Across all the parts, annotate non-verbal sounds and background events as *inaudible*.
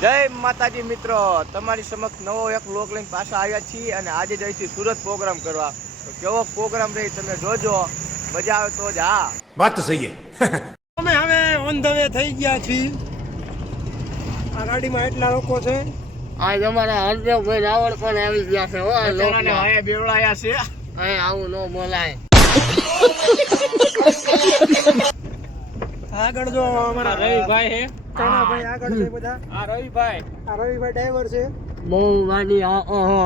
જય માતાજી મિત્રો. તમારી સમક્ષ નવો એક લોક લઈને પાછા આવ્યા છીએ અને આજે જઈશું સુરત પ્રોગ્રામ કરવા. તો કેવો પ્રોગ્રામ રહી તમે જોજો. મજા આવે તો જ હા. વાત તો સહી है અમે હવે ઓન ધ વે થઈ ગયા છીએ. આ ગાડીમાં એટલા લોકો છે. આજ અમારા હરદેવભાઈ રાવળ પણ આવી ગયા છે હો આ બેવડાયા છે. અહીં આવું ન બોલાય. આગળ જો અમારા રવિભાઈ હે. કાનાભાઈ આગળ છે બધા. આ રવિભાઈ. આ રવિભાઈ ડ્રાઈવર છે. બહુ ગાડી આ ઓહો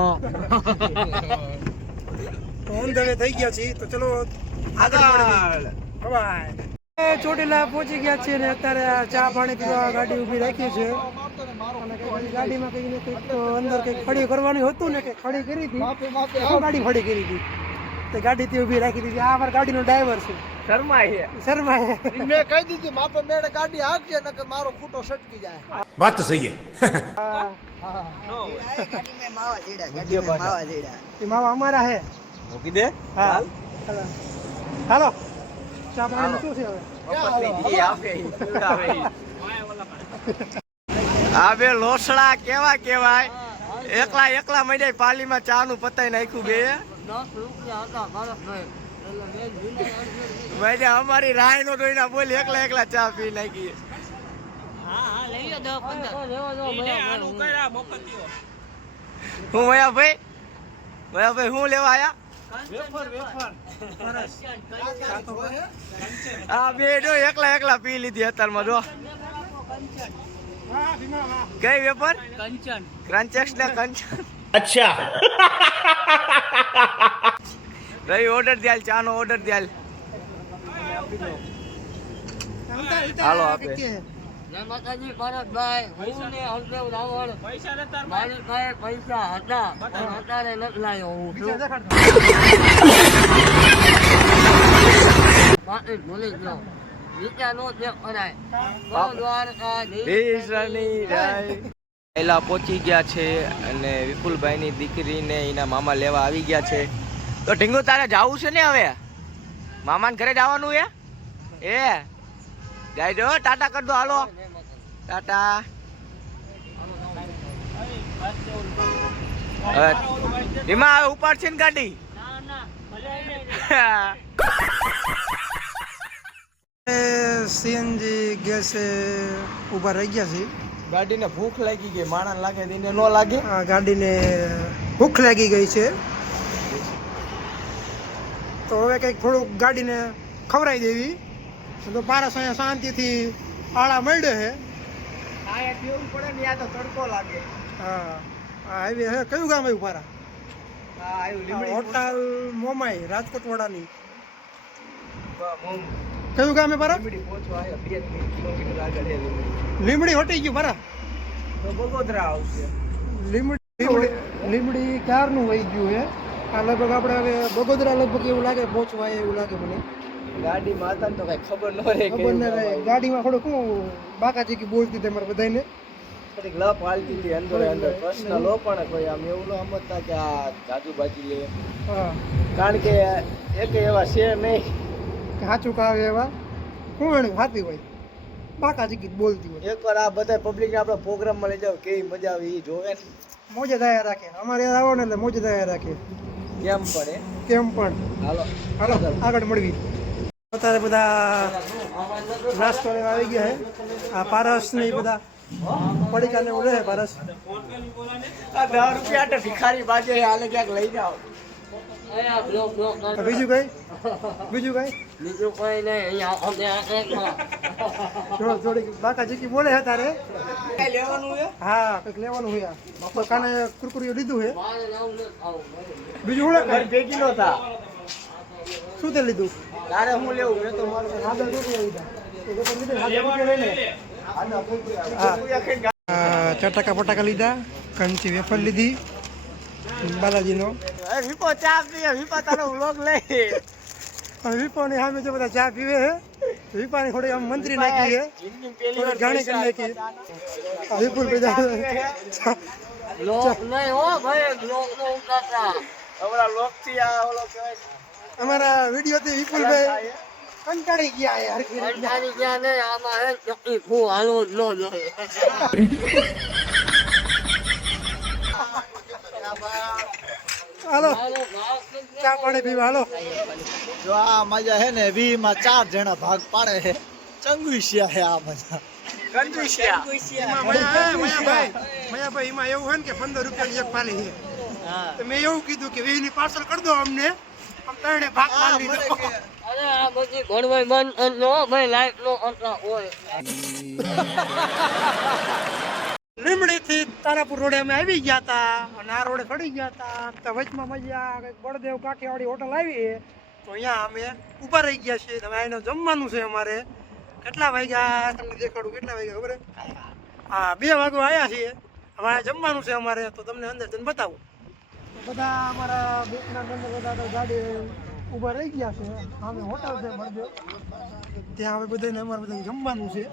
તો ઓન થઈ ગયા છે તો ચલો આગળ. બાય ચોટીલા પહોંચી ગયા છે ને અત્યારે આ ચા પાણી પીવા ગાડી ઊભી રાખી છે. ગાડીમાં કંઈક અંદર કંઈક ખડી કરવાની હતું ને કે ખડી કરી હતી? ગાડી ખડી કરી હતી. તે ગાડીથી ઊભી રાખી દીધી. આ અમારા ગાડીનો ડ્રાઈવર છે. શર્મા છે. શર્મા છે. મેં કહી દીધી માપે મેળે ગાડી હાંકજે નકર મારો ફૂટો સટકી જાય. વાત તો સહી છે હવે? લોસડા કેવા કેવાય એકલા એકલા મહિને પાલીમાં ચા નું પતાઈ નાખ્યું બે. દસ રૂપિયા હતા ભરતભાઈ અમારી રાય નો જોઈને બોલ એકલા એકલા ચા પી નાખી. હું મયા ભાઈ મયા ભાઈ હું લેવા આયા? આ બે જો એકલા એકલા પી લીધી અત્યારમાં જો. કઈ વેપર? કંચન. ક્રંચેક્સ ને કંચન. અચ્છા. રવિ ઓર્ડર દ્યાલ ચા નો ઓર્ડર દ્યાલ. હાલો આપે. રાવણ મારી. પાસે પૈસા હતા પણ અત્યારે નથી લાવ્યો હું બાકી ભૂલી ગયો. વિચાર નો ચેક કરાય. ભગવાન. કા પહેલા પહોંચી ગયા છે અને વિપુલભાઈની દીકરીને એના મામા લેવા આવી ગયા છે. તો ઢીંગુ તારે જાવું છે ને હવે? મામાને ઘરે જવાનું એ એ જાય જો ટાટા કર દો, હાલો. ટાટા. ધીમા હવે ઉપાડ છે ને ગાડી? સીએનજી ગેસે ઊભા રહી ગયા છે. ગાડીને ભૂખ લાગી ગઈ માણસ લાગે તેને ન લાગે. આ ગાડીને ભૂખ લાગી ગઈ છે. તો હવે કંઈક થોડુંક ગાડીને ખવડાવી દેવી. તો પારસ અહીંયા શાંતિથી આળા મળ્યો છે. આયા પીવું પડે ને યા તો તડકો લાગે. હા હાઈવે છે. કયું ગામ આવ્યું પારા? હા હોટલ મોમાઈ રાજકોટ વાળાની કયું ગામે હે પારા પહોંચવા આવ્યા બે ત્રણ કિલોમીટર આગળ છે લીમડી હટી ગયું બરા બગોદરા આવશે. લીમડી લીમડી ક્યારનું વહી ગયું છે આ લગભગ આપણે હવે બગોદરા લગભગ એવું લાગે પહોંચવા એવું લાગે મને. ગાડીમાં હતા ને તો કઈ ખબર ન રહે ખબર ના રહે. ગાડીમાં થોડુંક હું બાકાજી કી બોલતી હતી બધાને થોડીક લપ હાલતી હતી અંદર અંદર. પ્રશ્ન લો પણ કોઈ આમ એવું ન સમજતા કે આ જાજુ લે. હા. કારણ કે એક એવા છે નહીં. કે સાચું કાવે એવા કોણ હાથી હોય. બાકાજી કી બોલતી હોય. એકવાર આ બધા પબ્લિકને આપણે પ્રોગ્રામમાં લઈ જાવ કેવી મજા આવે એ જોવે મોજે દાયા રાખે. અમારે આવો ને એટલે મોજે દાયા રાખે. કેમ પડે કેમ પણ. હાલો. હાલો આગળ મળવી. અત્યારે બધા નાસ્તો લેવા આવી ગયા છે આ પારસ ને એ બધા પડીકાને ઉડે રહે પારસ. આ દસ રૂપિયા તો ભિખારી બાજે હાલે ક્યાંક લઈ જાઓ. બીજું કઈ બીજું કઈ બીજું કોઈ નહીં થોડીક બાકા જીકી બોલે છે તારે કઈ લેવાનું છે હા કંઈક લેવાનું હોય આ. તો કાને કુરકુરીઓ લીધું હે બીજું હું ઘર ભેગી નો થા શું તે લીધું તારે હું લેવું મેં તો મારું આગળ લીધા ચટાકા પટાકા લીધા કંચી વેફર લીધી બાલાજીનો. વિપો ચા પીએ વિપા તારો વ્લોગ લઈ. વિપાની સામે જો બધા ચા પીવે છે વિપાની થોડી આમ મંત્રી નાખી છે. થોડી ઘાણી કરી નાખી. વિપુલ નો ઉતારતા હમણાં લોકથી આ ઓલો કહેવાય અમારા વિડીયોથી વિપુલભાઈ કંટાળી ગયા. યાર કંટાળી ગયા નહીં આમાં હે ચકી ફૂ હાલવું જ ન જોઈએ. હાલો? ચા પાણી પીવા હાલો. જો આ મજા હે ને વી માં ચાર જણા ભાગ પાડે છે ચંગુશિયા હે આ મજા એ મયાભાઈ મયાભાઈ એમાં એવું હોય ને કે પંદર રૂપિયાની એક પાલી છે. તો મેં એવું કીધું કે વીસની પાર્સલ કરી દો અમને. આમ ત્રણે ભાગ પાડી દો. અરે આ બધી ભણવાઈ મન નો ભાઈ લાઈફ નો અંતરા હોય. *laughs* લીમડી થી તારાપુર રોડે અમે આવી ગયા હતા અને આ રોડે ચડી ગયા હતા તો વચમાં મજા કંઈક બળદેવ કાઠિયાવાડી હોટલ આવી તો અહીંયા અમે ઊભા રહી ગયા છીએ. તમે એનું જમવાનું છે અમારે. કેટલા વાગ્યા? તમને દેખાડું કેટલા વાગ્યા, ખબર હા, બે વાગો આવ્યા છીએ. હવે જમવાનું છે અમારે. તો તમને અંદર જઈને બતાવું. બધા અમારા બેકના અંદર બધા તો ગાડી ઊભા રહી ગયા છે. અમે હોટલ છે, બળદેવ. ત્યાં હવે બધાને અમારે બધાને જમવાનું છે.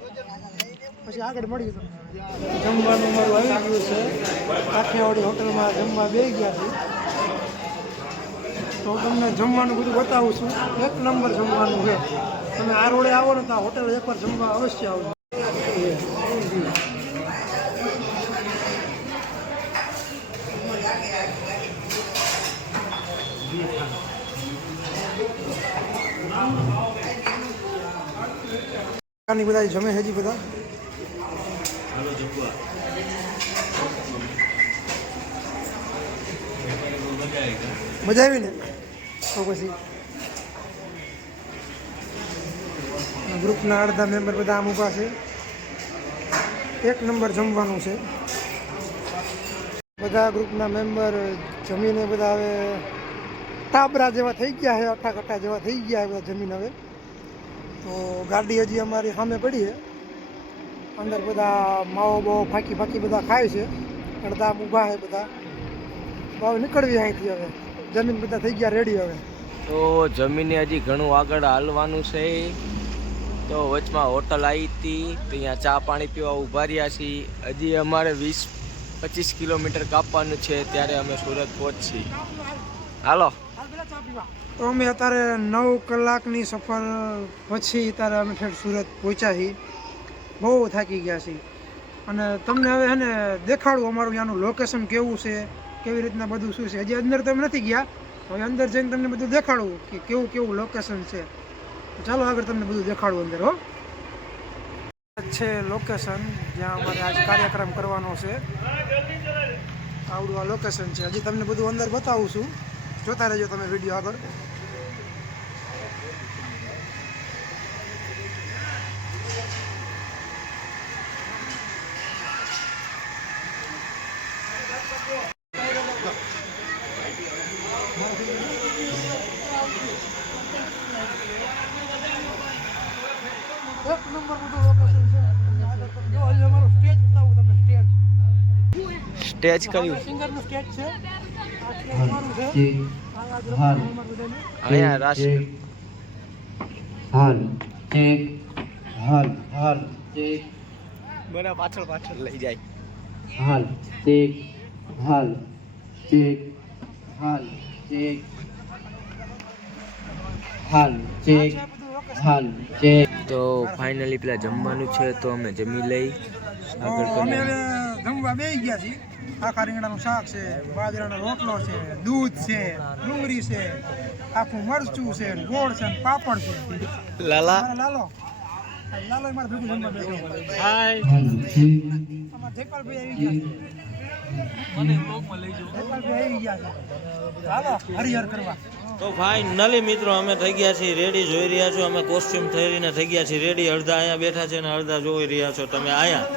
પછી આગળ મળી ગયું જમવાનું મારું આવી ગયું છે. કાઠિયાવાડી હોટલમાં જમવા બે ગયા છે. તો તમને જમવાનું બધું બતાવું છું. એક નંબર જમવાનું છે. તમે આ રોડે આવો ને તો આ હોટલ એકવાર જમવા અવશ્ય આવજો. આની બધા જમે હજી બધા? મજા આવી ને? તો પછી. ગ્રુપના અડધા મેમ્બર બધા આમ ઊભા છે. એક નંબર જમવાનું છે. બધા ગ્રુપના મેમ્બર જમીને બધા હવે ટાબરા જેવા થઈ ગયા છે અઠા કટ્ટા જેવા થઈ ગયા છે બધા જમીન હવે. તો ગાડી હજી અમારી સામે પડી છે. અંદર બધા માવો બાવો ફાંકી ફાંકી બધા ખાય છે. અડધા ઊભા છે બધા. હવે નીકળવી અહીંથી હવે. જમીન બધા થઈ ગયા રેડી હવે. તો જમીને હજી ઘણું આગળ હાલવાનું છે. તો વચમાં હોટલ આવી હતી. તો અહીંયા ચા પાણી પીવા ઊભા રહ્યા છીએ. હજી અમારે વીસ પચીસ કિલોમીટર કાપવાનું છે. ત્યારે અમે સુરત પહોંચી હાલો. તો અમે અત્યારે નવ કલાકની સફર પછી અત્યારે અમે ઠેઠ સુરત પહોંચ્યા છીએ. બહુ થાકી ગયા છીએ. અને તમને હવે એને દેખાડું અમારું ત્યાંનું લોકેશન કેવું છે, કેવી રીતના બધું શું છે? હજી અંદર તમે નથી ગયા. હવે અંદર જઈને તમને બધું દેખાડું કે કેવું કેવું લોકેશન છે. ચાલો આગળ તમને બધું દેખાડું અંદર, હો. છે લોકેશન જ્યાં અમારે આજ કાર્યક્રમ કરવાનો છે. આવડું આ લોકેશન છે. હજી તમને બધું અંદર બતાવું છું. જોતા રહેજો તમે વીડિયો આગળ. અમારું બધાનું. અહીંયા રાષ્ટ્ર હાલ ચેક હાલ હાલ. ચેક મને પાછળ પાછળ લઈ જાય. હાલ ચેક હાલ ચેક હાલ ચેક હાલ ચેક હાલ તો ફાઇનલી પેલા જમવાનું છે તો અમે જમી લઈ. આગળ તમે જમવા બે ગયા છીએ. આખા રીંગણાનું શાક છે બાજરાનો રોટલો છે દૂધ છે ડુંગળી છે આખું મરચું છે ગોળ છે પાપડ છે. લાલા. લાલો. લાલો મારા ભેગું જમવા બે હાલ ચેક જયપાલભાઈ આવી ગયા છે. જયપાલભાઈ આવી ગયા છે. હાલો હરિહર કરવા. તો ફાઇનલી મિત્રો, અમે થઈ ગયા છીએ, રેડી જોઈ રહ્યા છો. અમે કોસ્ટ્યુમ થઈને થઈ ગયા છીએ, રેડી. અડધા અહીંયા બેઠા છે ને અડધા જોઈ રહ્યા છો. તમે અહીંયા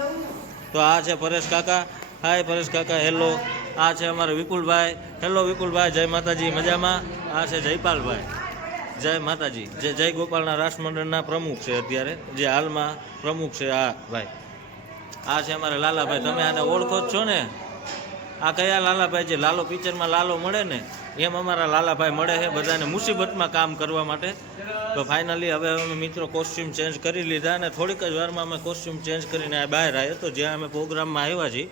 તો આ છે પરેશ કાકા. હાય પરેશ કાકા હેલો આ છે અમારા વિપુલભાઈ. હેલો વિપુલભાઈ, જય માતાજી, મજામાં? આ છે જયપાલભાઈ. જય માતાજી. જે જય ગોપાલના રાષ્ટ્રમંડળના પ્રમુખ છે અત્યારે, જે હાલમાં પ્રમુખ છે આ ભાઈ. આ છે અમારા લાલાભાઈ. તમે આને ઓળખો જ છો ને? આ કયા લાલાભાઈ જે લાલો પિક્ચરમાં લાલો મળે ને? એમ અમારા લાલાભાઈ મળે છે બધાને મુસીબતમાં કામ કરવા માટે. તો ફાઇનલી હવે અમે મિત્રો કોસ્ચ્યુમ ચેન્જ કરી લીધા અને થોડીક જ વારમાં અમે કોસ્ચ્યુમ ચેન્જ કરીને બહાર આવ્યા તો જ્યાં અમે પ્રોગ્રામમાં આવ્યા છીએ,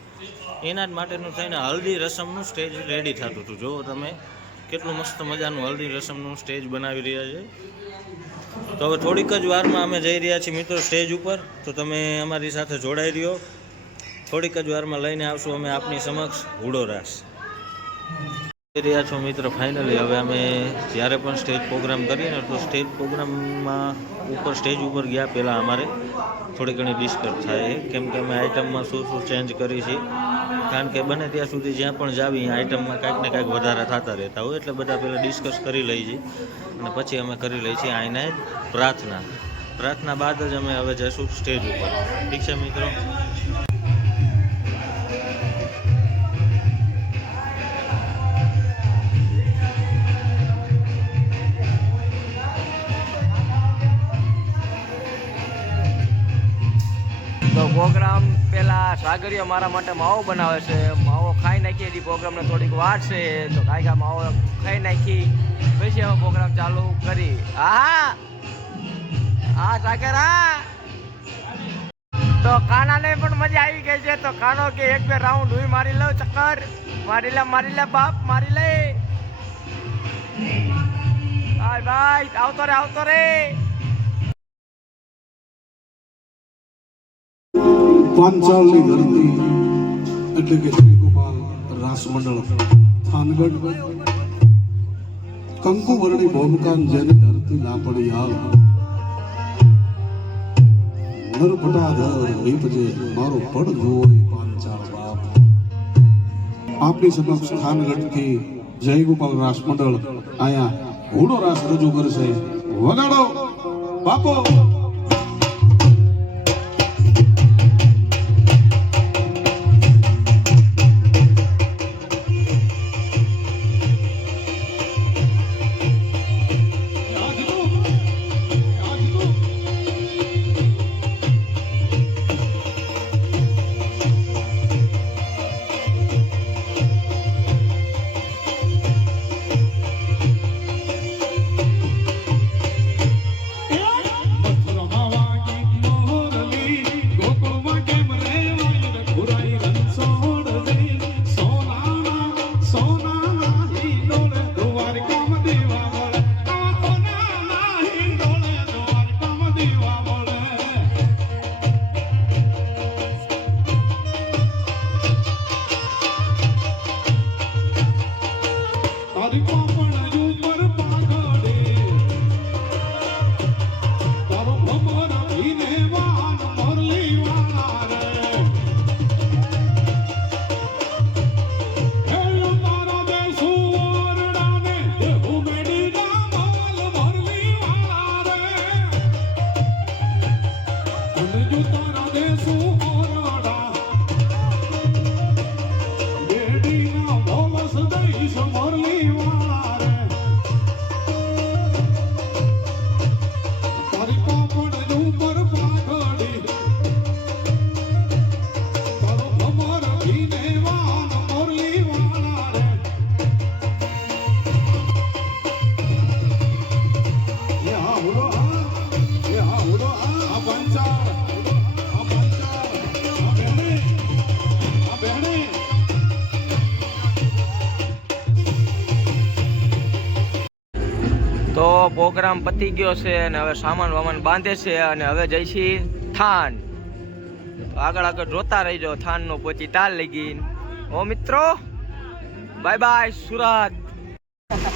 એના જ માટેનું થઈને હલ્દી રસમનું સ્ટેજ રેડી થતું હતું. જુઓ તમે, કેટલું મસ્ત મજાનું હલ્દી રસમનું સ્ટેજ બનાવી રહ્યા છે. તો હવે થોડીક જ વારમાં અમે જઈ રહ્યા છીએ મિત્રો સ્ટેજ ઉપર. તો તમે અમારી સાથે જોડાઈ રહ્યો. થોડીક જ વારમાં લઈને આવશું અમે આપની સમક્ષ હુડો જોઈ રહ્યા છો મિત્ર ફાઇનલી હવે અમે જ્યારે પણ સ્ટેજ પ્રોગ્રામ કરીએ ને, તો સ્ટેજ પ્રોગ્રામમાં ઉપર સ્ટેજ ઉપર ગયા પહેલાં અમારે. થોડી ઘણી ડિસ્કસ થાય કેમ કે અમે આઇટમમાં શું શું ચેન્જ કરી છે. કારણ કે બને ત્યાં સુધી જ્યાં પણ જાવી આઇટમમાં કાંઈક ને કાંઈક વધારા થતા રહેતા હોય. એટલે બધા પહેલાં ડિસ્કસ કરી લઈએ છીએ. અને પછી અમે કરી લઈએ છીએ આઈને પ્રાર્થના. પ્રાર્થના બાદ જ અમે હવે જઈશું સ્ટેજ ઉપર. ઠીક છે, મિત્રો? પ્રોગ્રામ પેલા સાગરીય મારા માટે માવો બનાવે છે. માવો ખાઈ નાખી એની પ્રોગ્રામને થોડીક વાર છે. તો કાંઈ માવો ખાઈ નાખી. પછી હવે પ્રોગ્રામ ચાલુ કરી. હા હા, સાગર, હા! તો કાનાને પણ મજા આવી ગઈ છે. તો ખાનો કે એક બે રાઉન્ડ હું મારી લઉં, ચક્કર. મારી લે મારી લે, બાપ, મારી લે. ભાઈ ભાઈ, આવતો રે આવતો રે. પાંચાળની ધરતી એટલે કે શ્રી ગોપાલ રાસ મંડળ થાનગઢ. કંકુ વર્ણી ભૌમકાન જેને ધરતી લાપડી આવ નરભટાધર નીપજે મારો પડ જુઓ પાંચાળ બાપ. આપની સમક્ષ થાનગઢથી જય ગોપાલ રાસ મંડળ ઘોડો રાસ રજૂ કરશે. વગાડો. બાપો! તો પ્રોગ્રામ પતી ગયો છે અને હવે સામાન વામાન બાંધે છે અને હવે જઈશી થાન. આગળ આગળ જોતા રહીજો થાન નો પહોંચી તાલ ગઈ. ઓ મિત્રો, બાય બાય, સુરત.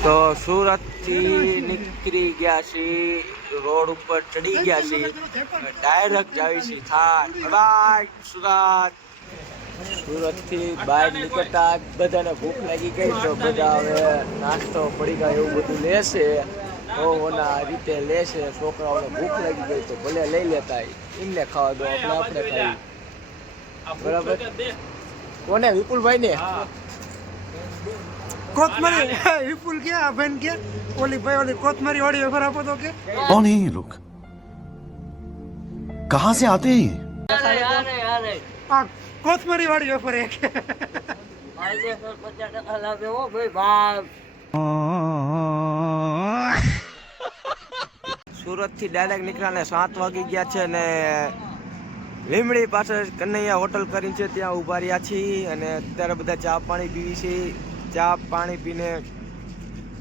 તો સુરતથી નીકળી ગયા છીએ, રોડ ઉપર ચડી ગયા છીએ. ડાયરેક્ટ જાવી છીએ થાન. બાય સુરત સુરત. થી બહાર નીકળતા બધાને ભૂખ લાગી ગઈ તો બધા હવે નાસ્તો પડી ગયો એવું બધું લેશે. તો ઓના રીતે લાગી ગઈ તો ભલે લઈ લેતા વિપુલ કે આ બેન ઓલી ભાઈ ઓલી વાળી ઓફર આપો તો કે. કોણ સે આતે હે આ વાળી ઓફર હે ભાઈ સર સુરતથી ડાયરેક્ટ નીકળ્યા ને સાત વાગી ગયા છે ને લીમડી પાસે કનૈયા હોટલ કરી છે, ત્યાં ઊભા રહ્યા છીએ અને અત્યારે બધા ચા પાણી પીવી છે. ચા પાણી પીને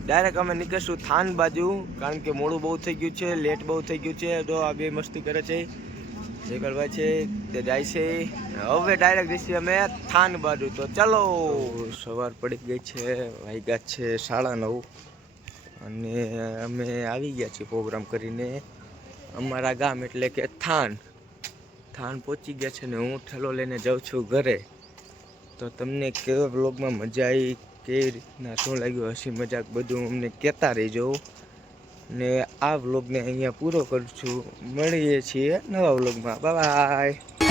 ડાયરેક્ટ અમે નીકળશું થાન બાજુ, કારણ કે મોડું બહુ થઈ ગયું છે લેટ બહુ થઈ ગયું છે. તો આ બે મસ્તી કરે છે જયપાલભાઈ છે, તે જાય છે. હવે ડાયરેક્ટ જઈશું અમે થાન બાજુ. તો ચલો. સવાર પડી ગઈ છે, વાગ્યા છે સાડા નવ. અને અમે આવી ગયા છીએ પ્રોગ્રામ કરીને. અમારા ગામ એટલે કે થાન. થાન પહોંચી ગયા છે ને હું ઠેલો લઈને જાઉં છું ઘરે. તો તમને કેવા બ્લોગમાં મજા આવી કેવી રીતના શું લાગ્યું, હસી મજાક બધું અમને કહેતા રહેજો. ને આ વ્લોગને અહીંયા પૂરો કરું છું. મળીએ છીએ નવા વ્લોગમાં. બાય.